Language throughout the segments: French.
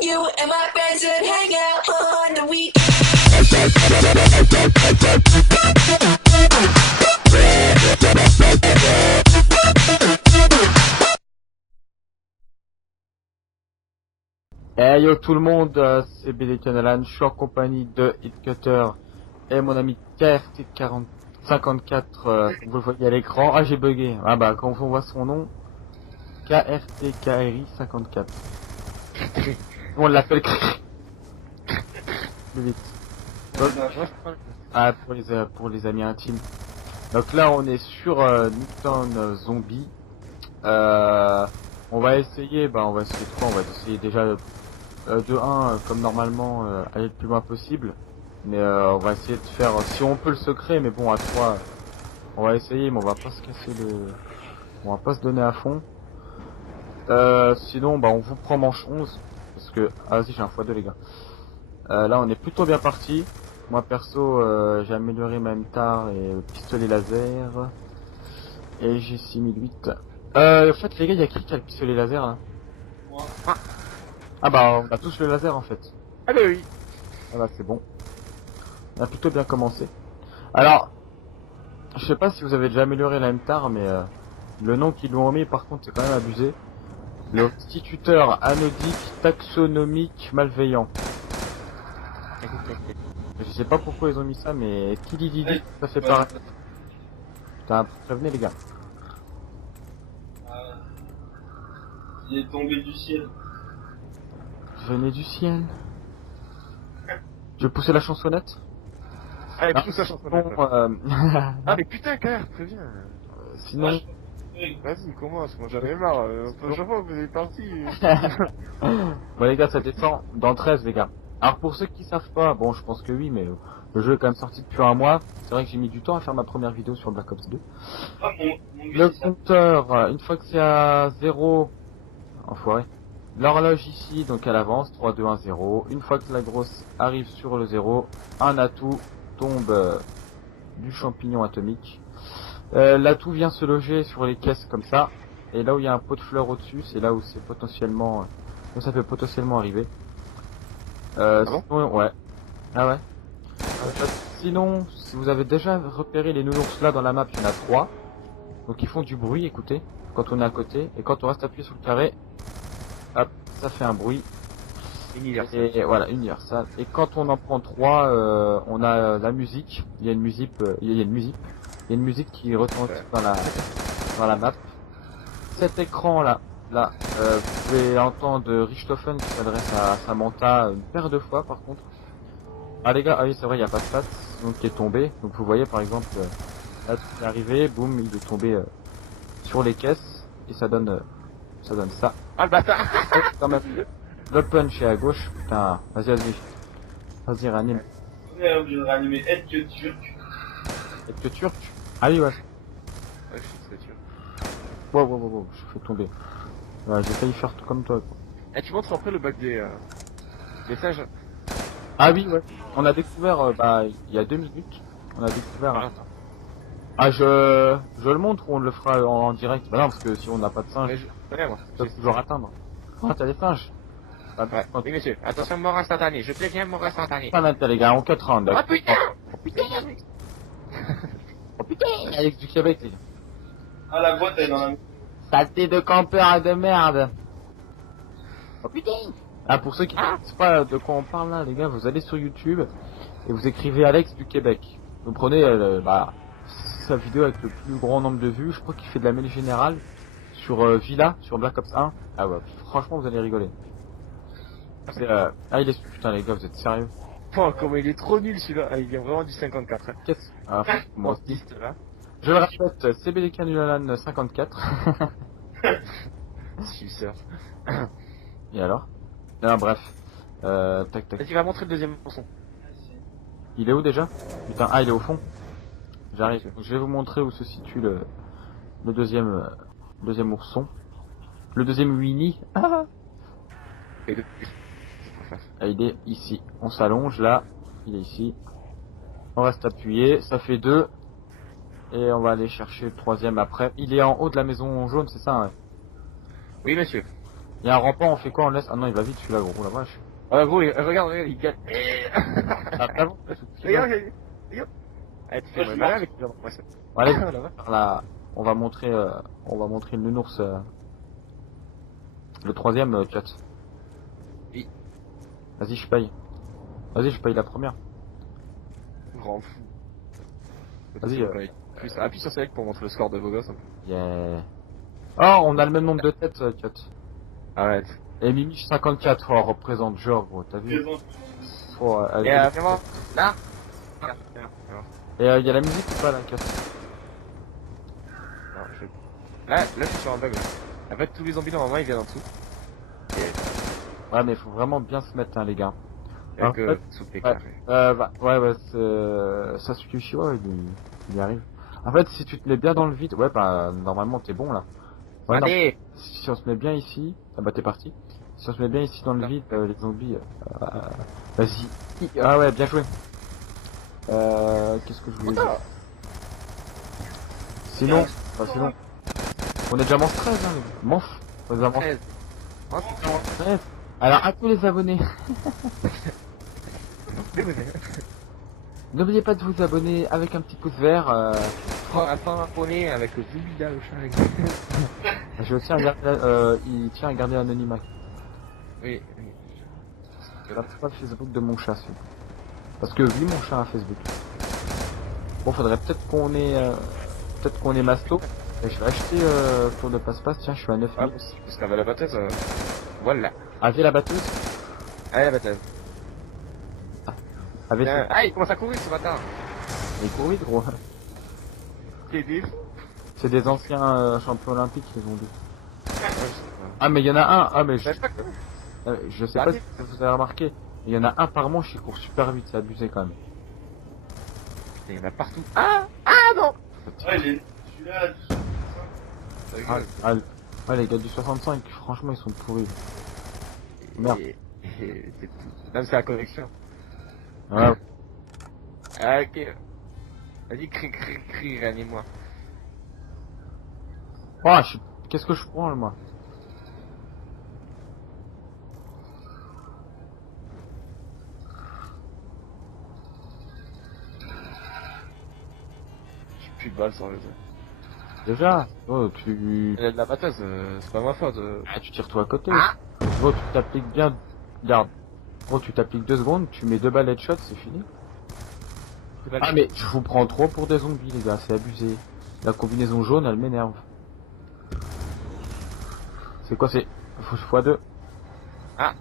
You and my friends should hang out on the week. Hey yo tout le monde, c'est BD Canalan, je suis en compagnie de Hitcutter et mon ami KRT54, vous le voyez à l'écran. Ah j'ai bugué, ah bah quand on voit son nom, KRTKRI54. On l'appelle plus vite. Donc, pour les amis intimes. Donc là on est sur Newton Zombie. On va essayer, on va essayer de quoi? On va essayer déjà de 1 comme normalement aller le plus loin possible, mais on va essayer de faire si on peut le secret, mais bon à 3 on va essayer, mais on va pas se casser on va pas se donner à fond. Sinon on vous prend manche 11 parce que vas-y j'ai un x2 les gars. Là on est plutôt bien parti. Moi perso j'ai amélioré ma MTAR et pistolet laser et j'ai 6008. En fait les gars, il y a qui a le pistolet laser là? Ah bah on a tous le laser en fait. Ah bah oui. Ah bah c'est bon. On a plutôt bien commencé. Alors, je sais pas si vous avez déjà amélioré la MTAR, mais le nom qu'ils lui ont mis par contre c'est quand même abusé. Le instituteur anodique taxonomique malveillant. Je sais pas pourquoi ils ont mis ça, mais qui dit ça fait pareil. Putain, prévenez les gars. Il est tombé du ciel. Venez du ciel. Je vais pousser la chansonnette. Allez, pousse la chansonnette. Ah mais putain, KR, préviens. Sinon... Vas-y, commence, moi j'en ai marre. Chaque fois que vous êtes partis. Bon les gars, ça descend dans le 13 les gars. Alors pour ceux qui savent pas, bon je pense que oui, mais le jeu est quand même sorti depuis un mois. C'est vrai que j'ai mis du temps à faire ma première vidéo sur Black Ops 2. Ah, Le compteur, une fois que c'est à 0, enfoiré. L'horloge ici, donc elle avance, 3, 2, 1, 0. Une fois que la grosse arrive sur le 0, un atout tombe du champignon atomique. L'atout vient se loger sur les caisses comme ça. Et là où il y a un pot de fleurs au-dessus, c'est là où c'est potentiellement... où ça peut potentiellement arriver. bon Sinon, ouais. Ah ouais. Sinon, si vous avez déjà repéré les nounours là dans la map, il y en a 3. Donc ils font du bruit, écoutez, quand on est à côté. Et quand on reste appuyé sur le carré, hop, ça fait un bruit. Universal. Et voilà, universal. Et quand on en prend 3, on a la musique. Il y a une musique, il y a une musique qui retentit dans la map. Cet écran là, vous pouvez entendre Richthofen qui s'adresse à Samantha une paire de fois par contre. Ah les gars, ah oui c'est vrai, il n'y a pas de patte, donc qui est tombé. Donc vous voyez par exemple, là tout est arrivé, boum, il est tombé sur les caisses et ça donne ça. Ah le bâtard. Quand même. Le punch est à gauche, putain, vas-y réanime. On est obligé de réanimer Aide que Turc. Est-ce que turc? Ah oui ouais. Ouais, je suis sûr. Wow, je fais tomber. Ouais, j'ai failli faire tout comme toi quoi. Eh, tu montres après le bac des sages. Ah oui ouais. On a découvert, il y a 2 minutes, on a découvert... Ah je le montre ou on le fera en direct? Bah non parce que si on n'a pas de singe, Mais ouais, moi. on peut toujours atteindre. Oh t'as des singes? Ouais. Oui monsieur, attention mort instantané, je préviens mort instantané. Pas mal les gars, on 4 rounds. Ah putain. Oh putain Alex du Québec les gars. Ah, la boîte elle est dans la... Saleté de campeur de merde. Oh putain. Ah pour ceux qui ne savent pas de quoi on parle là les gars, vous allez sur YouTube et vous écrivez Alex du Québec. Vous prenez sa vidéo avec le plus grand nombre de vues, je crois qu'il fait de la mêlée générale sur Villa, sur Black Ops 1. Ah ouais, franchement vous allez rigoler. Ah il est... Putain les gars, vous êtes sérieux? Oh comment il est trop nul celui-là. Ah, il vient vraiment du 54. Hein. Qu'est-ce... Ah, moi aussi. Là. Je le répète, CBDK Nulalan 54. Suceur. Et alors? Ah bref. Tac. Vas-y, va montrer le deuxième son. Il est où déjà? Putain, il est au fond. J'arrive. Je vais vous montrer où se situe le deuxième ourson. Le deuxième Winnie. Ah, il est ici. On s'allonge là. Il est ici. On reste appuyé. Ça fait 2. Et on va aller chercher le troisième après. Il est en haut de la maison jaune, c'est ça, ouais? Oui, monsieur. Il y a un rampant, on fait quoi? On laisse? Ah non, il va vite celui-là, gros, la vache. Ah, gros, regarde, il gagne. Ah, avant, Regarde. Ah, tu fais mal avec le ouais, c'est- allez, Oh, la vache. là, on va montrer le nounours, le troisième, chat. Oui. Vas-y, je paye. Vas-y, je paye la première. Grand fou. Vas-y, Appuie sur select pour montrer le score de vos gosses. Yeah. Oh, on a le même nombre de têtes, chat. Arrête. Et Mimich 54, oh, représente genre, gros, t'as vu? Présente. Oh, Et viens voir. Là. Regarde, viens voir. et y a la musique ou pas, là, chat? Non, là, je suis sur un bug. Là. En fait, tous les zombies normalement ils viennent en dessous. Ouais, mais faut vraiment bien se mettre, hein, les gars. Avec En fait, sous les ouais. carrés. Ouais, Sasuke Uchiwa, il y arrive. En fait, si tu te mets bien dans le vide, ouais, bah, normalement, t'es bon, là. Ouais, non, Allez. si on se met bien ici, ah bah, t'es parti. Si on se met bien ici dans le vide, les zombies, vas-y. Ah ouais, bien joué. Qu'est-ce que je voulais dire? Sinon, on est déjà monstre 13, hein, les gars. Manf, on est déjà monstre 13. Oh, c'est 13. Alors, à tous les abonnés, n'oubliez pas de vous abonner avec un petit pouce vert, un abonné avec le Zubida le chat. je tiens à garder, il tient à garder l'anonymat. Oui. Je n'ai pas le Facebook de mon chat, celui. Parce que oui, mon chat a Facebook. Bon, faudrait peut-être qu'on ait masto. Et je vais acheter pour le passe-passe. Tiens, je suis à 9 Ah, 000. parce qu'avec la batteuse, voilà. Avez la batteuse? Allez, la batteuse. Avez Ah, il commence à courir ce matin. les cours vite, gros. T'es des... C'est des anciens champions olympiques, ils ont dit. Ouais, Ah, mais il y en a un. Ah, mais je sais pas que... je sais pas si vous avez remarqué. Il y en a un par manche qui court super vite. C'est abusé quand même. Il y en a partout. Ah non. Ouais, celui-là, Ouais, les gars du 65, franchement, ils sont pourris. Merde. C'est tout. Là, c'est la connexion. Ouais. Ah, ok. Vas-y, crie, réanime-moi. Oh, qu'est-ce que je prends, là, moi? J'ai plus de balles sans le jeu. Déjà? Oh, La batteuse, c'est pas ma faute. Ah, tu tires toi à côté. Gros, tu t'appliques bien. Regarde. Gros, tu t'appliques 2 secondes, tu mets 2 balles headshot, c'est fini. Ah, mais je vous prends trop pour des zombies, les gars, c'est abusé. La combinaison jaune, elle m'énerve. C'est quoi, c'est x2? Ah.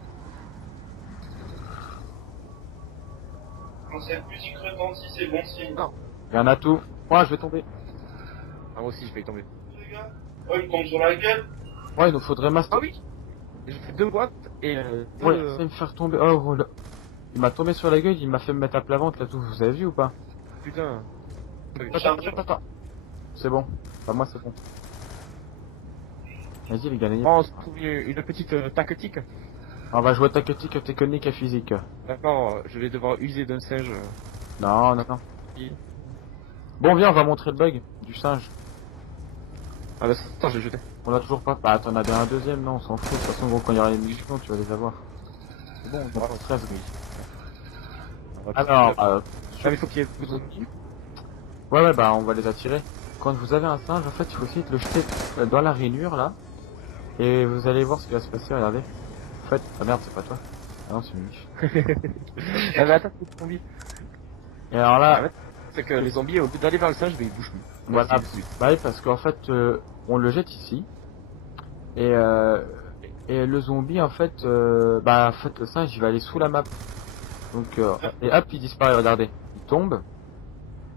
quand cette musique retentit, c'est bon signe. Non. Il y en a tout. Oh, je vais tomber. Ah, moi aussi, je vais y tomber. Les gars, oh, il me tombe sur la gueule. Ouais, il nous faudrait master. Ah oui. J'ai fait 2 boîtes et Ouais, ça va me faire tomber. Oh, oh là. Il m'a tombé sur la gueule, il m'a fait me mettre à plat ventre là tout. Vous avez vu ou pas? putain. Attends. C'est bon. Bah, moi, c'est bon. Vas-y, les gars, les gars. On se trouve une petite tactique. On va jouer tactique, technique et physique. D'accord, je vais devoir user d'un singe. Non. Bon, viens, on va montrer le bug du singe. Ah bah attends, j'ai jeté. On l'a toujours pas. Bah, t'en as bien un deuxième, non, on s'en fout. De toute façon, gros, quand il y aura les munitions, tu vas les avoir. C'est bon, Bon, 13, oui. on va Alors, Ah, mais il faut qu'il y ait beaucoup de zombies. ouais, bah, on va les attirer. Quand vous avez un singe, en fait, il faut essayer de le jeter dans la rainure, là. Et vous allez voir ce qui va se passer, regardez. En fait, ah merde, c'est pas toi. Ah non, c'est une niche. Ah mais attends, c'est des zombies. Et alors là, C'est que les zombies, au lieu d'aller vers le singe, ils bougent plus. voilà. Ouais, c'est- Bah oui, parce qu'en fait, on le jette ici. Et le zombie, en fait, bah, en fait, le singe, il va aller sous la map. Donc, et hop, il disparaît, regardez. Il tombe.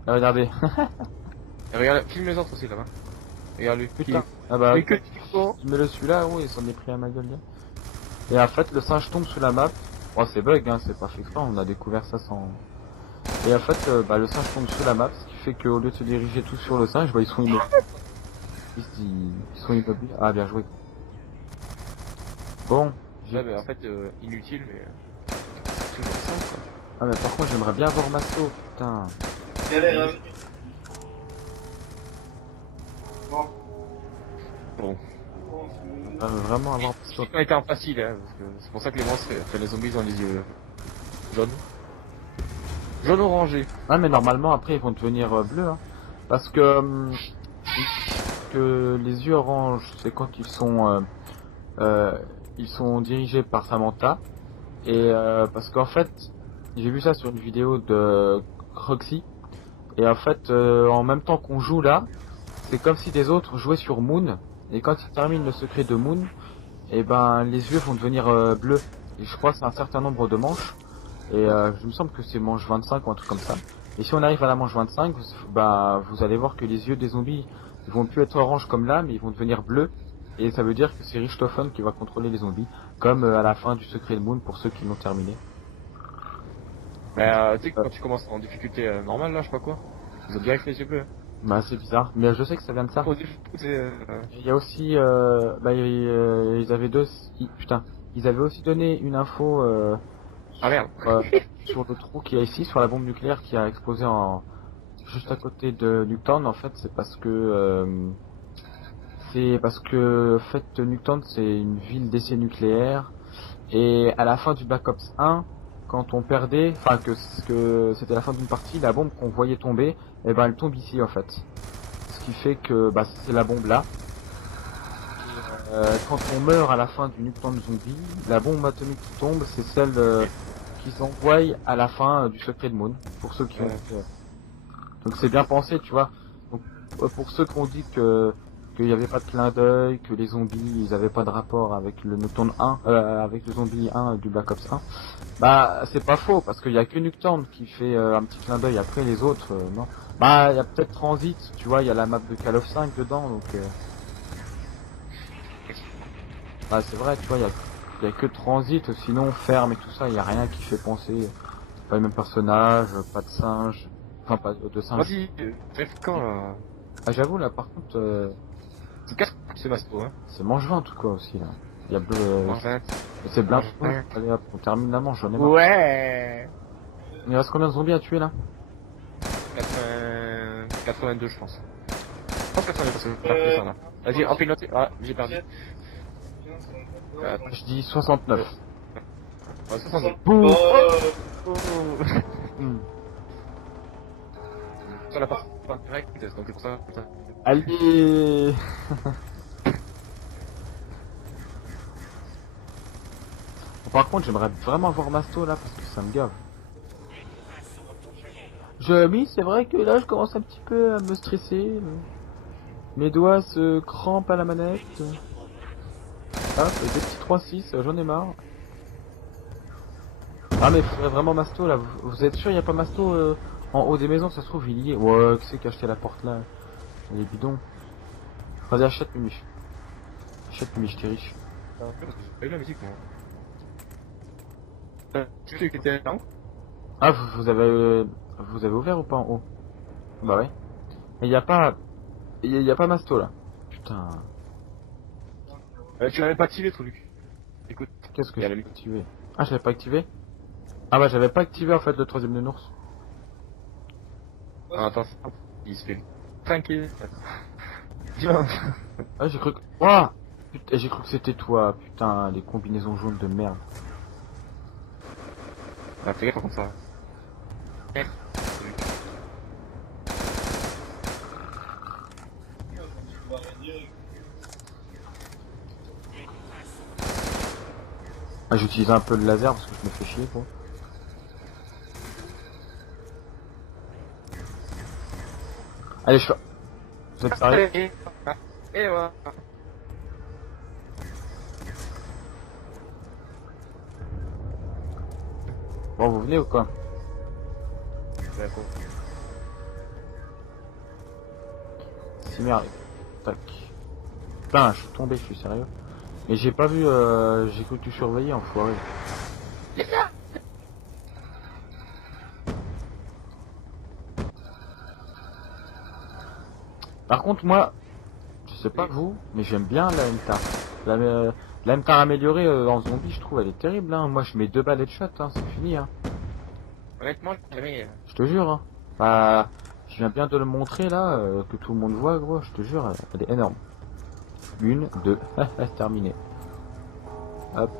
Et regardez. Et regarde, filme les autres aussi là-bas. Regarde lui. Putain. Ah bah, Mais que tu fais mets-le celui-là, oh, il s'en est pris à ma gueule, là. Et en fait, le singe tombe sous la map. Oh, c'est bug, hein, c'est pas fait exprès, on a découvert ça sans... Et en fait, bah, le singe tombe sous la map, ce qui fait qu'au lieu de se diriger tous sur le singe, bah, ils sont immobiles. Ils sont immobiles. Ah, bien joué. Bon. Ouais, mais en fait, inutile, mais. Toujours ça, quoi. Ah, mais par contre, j'aimerais bien avoir Masto, putain. Galère, hein. Bon. Bon. Bon, c'est bon. vraiment avoir... On était en facile, hein, parce que c'est pour ça que les monstres, enfin, les zombies ont les yeux jaunes. Jaune orangé. Ah mais normalement après ils vont devenir bleus, hein. Parce que les yeux orange, c'est quand ils sont dirigés par Samantha. Et parce qu'en fait, j'ai vu ça sur une vidéo de Roxy. Et en fait, en même temps qu'on joue là, c'est comme si des autres jouaient sur Moon. Et quand ils terminent le secret de Moon, et ben les yeux vont devenir bleus. Et je crois que c'est un certain nombre de manches. Et je me semble que c'est manche 25 ou un truc comme ça. Et si on arrive à la manche 25, vous allez voir que les yeux des zombies, ils vont plus être orange comme là, mais ils vont devenir bleus. Et ça veut dire que c'est Richthofen qui va contrôler les zombies, comme à la fin du secret de Moon pour ceux qui l'ont terminé. Mais tu sais que quand tu commences en difficulté normale, là, je sais pas quoi, ils ont direct les yeux bleus. Bah c'est bizarre, mais je sais que ça vient de ça. C'est, Il y a aussi, ils avaient ils avaient aussi donné une info Ah merde. sur le trou qu'il y a ici, sur la bombe nucléaire qui a explosé juste à côté de Nuketown. En fait, c'est parce que en fait Nuketown c'est une ville d'essai nucléaire et à la fin du Black Ops 1, quand on perdait, enfin que c'était la fin d'une partie, la bombe qu'on voyait tomber, et ben elle tombe ici en fait. Ce qui fait que bah c'est la bombe là. Quand on meurt à la fin du Nuketown zombie, la bombe atomique qui tombe, c'est celle qu'ils envoient à la fin du secret de Moon. Pour ceux qui ont... Donc c'est bien pensé, tu vois. Donc pour ceux qui ont dit qu'il n'y avait pas de clin d'œil, que les zombies ils avaient pas de rapport avec le Nuketown 1, avec le zombie 1 du Black Ops 1, bah c'est pas faux parce qu'il y a que Nuketown qui fait un petit clin d'œil. Après les autres, non. Bah il y a peut-être Transit, tu vois, il y a la map de Call of 5 dedans, donc. Bah c'est vrai, tu vois, il y a que Transit, sinon Ferme et tout ça, il y a rien qui fait penser. Pas les mêmes personnages, pas de singes, enfin pas de singes. Vas-y, c'est quand là? Ah j'avoue là par contre, C'est Masto, hein. c'est Mangevin en tout cas aussi là. Il y a Enfin, c'est blanc. Ouais. Allez hop, on termine la manche, j'en ai marre. ouais. Il reste combien de zombies à tuer là? 82 je pense. Je pense 82 parce que j'ai pas fait ça là. Vas-y, en piloté. Ah, j'ai perdu. Je dis 69. Ouais, 62. Boum. Oh, Hmm. Sur la partie directe, donc c'est pour ça. Allez. Par contre j'aimerais vraiment voir Masto là parce que ça me gave. Oui, c'est vrai que là je commence un petit peu à me stresser. Mes doigts se crampent à la manette. Ah, des petits 3-6, j'en ai marre. Ah mais il faudrait vraiment Masto là. Vous êtes sûr il n'y a pas Masto en haut des maisons? Ça se trouve il y est. Ouais, qui c'est qui a acheté la porte là? Elle est bidon. Vas-y achète Mimiche. Achète Mimiche, t'es riche. J'ai eu la musique moi. Tu sais que t'étais là? Ah vous avez ouvert ou pas en haut? Bah ouais. Et il y a pas Masto là. Putain. Tu l'avais pas activé ton Luc. Écoute, Qu'est-ce que il y a j'ai la musique. activé? Ah j'avais pas activé? Ah bah j'avais pas activé en fait le troisième de Nours. Ah, attends, il se fait tranquille. Ah j'ai cru que... Ouah putain, j'ai cru que c'était toi, putain, les combinaisons jaunes de merde. Ah, fais gaffe comme ça. Ah j'utilise un peu le laser parce que je me fais chier quoi. Allez je fais... Vous êtes sérieux? Et voilà. Bon vous venez ou quoi? D'accord. Si merde. Tac. Putain je suis tombé, je suis sérieux. Mais j'ai pas vu, j'ai cru que tu surveillais enfoiré. Par contre moi, je sais pas vous, mais j'aime bien la MTAR. La MTAR améliorée en zombie je trouve elle est terrible hein. Moi je mets 2 balles de shot hein, c'est fini hein. Honnêtement, j'avais. Je te jure hein. Bah, je viens bien de le montrer là, que tout le monde voit gros, je te jure, elle est énorme. Une, deux. Terminé. Hop.